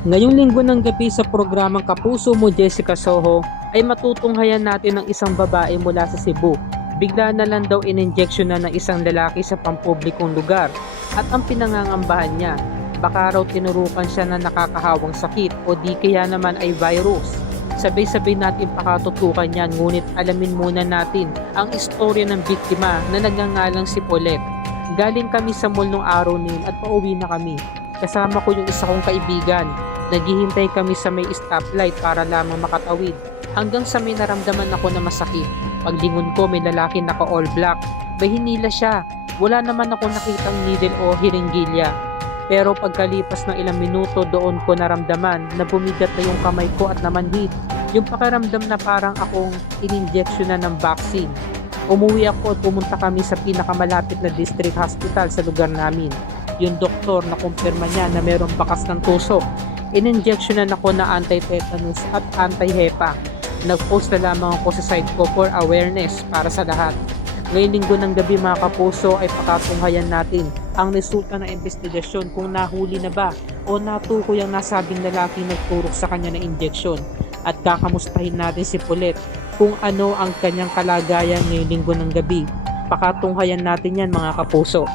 Ngayong linggo ng gabi sa programang Kapuso Mo Jessica Soho ay matutunghayan natin ng isang babae mula sa Cebu. Bigla na lang daw in-injection na ng isang lalaki sa pampublikong lugar at ang pinangangambahan niya, baka raw tinurukan siya ng nakakahawang sakit o di kaya naman ay virus. Sabay-sabay natin pakatutukan yan, ngunit alamin muna natin ang istorya ng biktima na nagngangalang si Paulette. Galing kami sa mall nung araw nun at pauwi na kami. Kasama ko yung isa kong kaibigan. Naghihintay kami sa may stoplight para lamang makatawid. Hanggang sa may naramdaman ako na masakit. Paglingon ko, may lalaki naka all black. May hinila siya. Wala naman ako nakitang needle o hiringgilya. Pero pagkalipas ng ilang minuto, doon ko naramdaman na bumigat na yung kamay ko at namanhid. Yung pakiramdam na parang akong in-injection na ng vaccine. Umuwi ako at pumunta kami sa pinakamalapit na district hospital sa lugar namin. Yung doktor na kumpirma niya na mayroong bakas ng tusok. In-injectionan ako na anti-tetanus at anti-hepa. Nag-post na lamang ako sa site ko for awareness para sa lahat. Ngayong linggo ng gabi mga kapuso ay pakatunghayan natin ang resulta ng investigasyon kung nahuli na ba o natukoy ang nasabing lalaking nagturok sa kanya na injeksyon. At kakamustahin natin si Paulette kung ano ang kanyang kalagayan ngayong linggo ng gabi. Pakatunghayan natin yan mga kapuso.